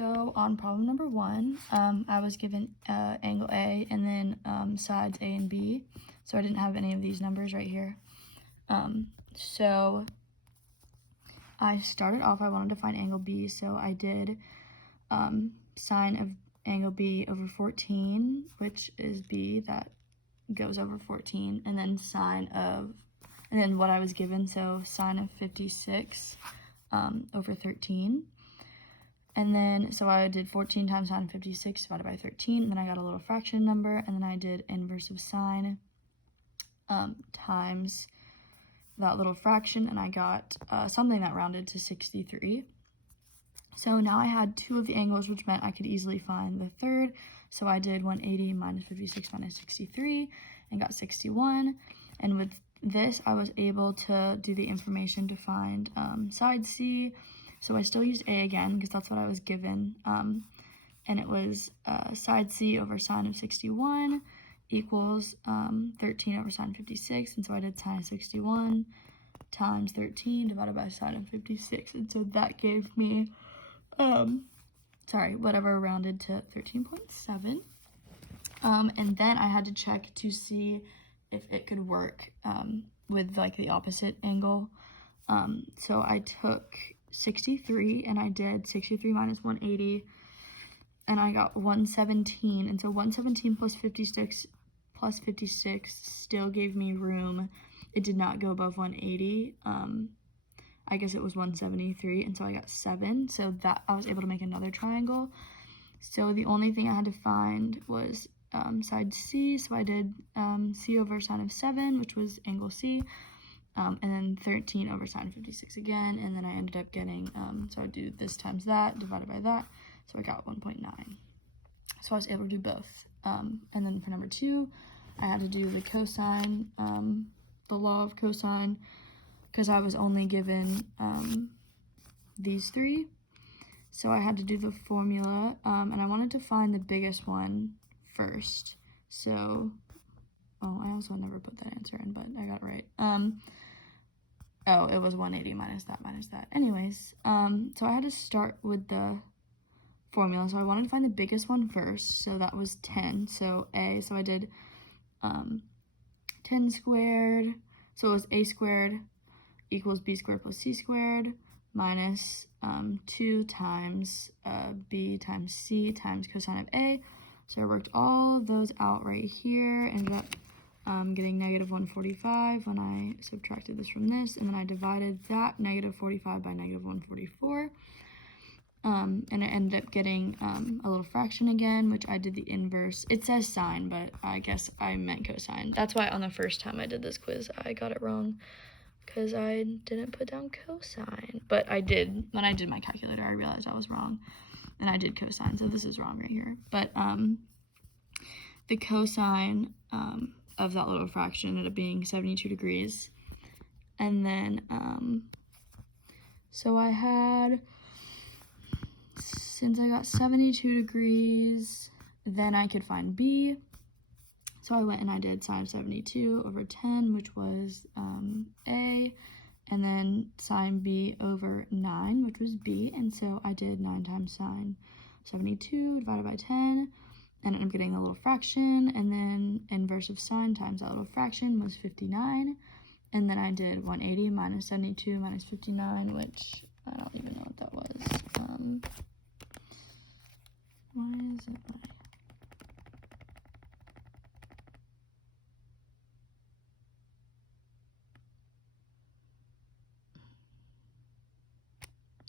So on problem number 1, I was given angle A and then sides A and B. So I didn't have any of these numbers right here. So I started off, I wanted to find angle B, so I did sine of angle B over 14, which is B, that goes over 14, and then and then what I was given, so sine of 56 over 13. And then, so I did 14 times sine of 56 divided by 13, and then I got a little fraction number, and then I did inverse of sine times that little fraction, and I got something that rounded to 63. So now I had 2 of the angles, which meant I could easily find the third. So I did 180 minus 56 minus 63 and got 61. And with this, I was able to do the information to find side C. So I still used A again because that's what I was given. And it was side C over sine of 61 equals 13 over sine of 56. And so I did sine of 61 times 13 divided by sine of 56. And so that gave me, whatever rounded to 13.7. And then I had to check to see if it could work with like the opposite angle. So I took 63 and I did 63 minus 180 and I got 117. And so 117 plus 56 still gave me room. It did not go above 180. I guess it was 173, and so I got 7. So that I was able to make another triangle. So the only thing I had to find was side C. So I did C over sine of 7, which was angle C, and then 13 over sine of 56 again, and then I ended up getting, so I do this times that divided by that, so I got 1.9. So I was able to do both. And then for number 2, I had to do the cosine, the law of cosine, because I was only given these 3. So I had to do the formula, and I wanted to find the biggest one first. So, I also never put that answer in, but I got it right. It was 180 minus that. Anyways, so I had to start with the formula. So I wanted to find the biggest one first, so that was 10. So A, so I did 10 squared, so it was A squared equals B squared plus C squared minus 2 times B times C times cosine of A. So I worked all of those out right here, ended up getting negative 145 when I subtracted this from this, and then I divided that negative 45 by negative 144. And I ended up getting a little fraction again, which I did the inverse. It says sine, but I guess I meant cosine. That's why on the first time I did this quiz, I got it wrong, because I didn't put down cosine. But I did, when I did my calculator, I realized I was wrong, and I did cosine, so this is wrong right here. But the cosine of that little fraction ended up being 72 degrees. And then, so I had, since I got 72 degrees, then I could find B. So I went and I did sine of 72 over 10, which was A, and then sine B over 9, which was B, and so I did 9 times sine 72 divided by 10, and I'm getting a little fraction, and then inverse of sine times that little fraction was 59, and then I did 180 minus 72 minus 59, which I don't even know what that was. Why is it like...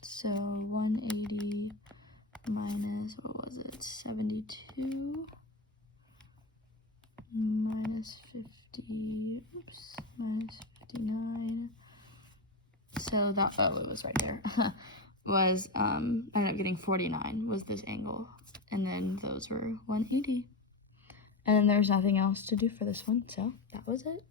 So 180 minus, what was it, 72 minus 59. So that, it was right there, was, I ended up getting 49 was this angle. And then those were 180. And then there's nothing else to do for this one, so that was it.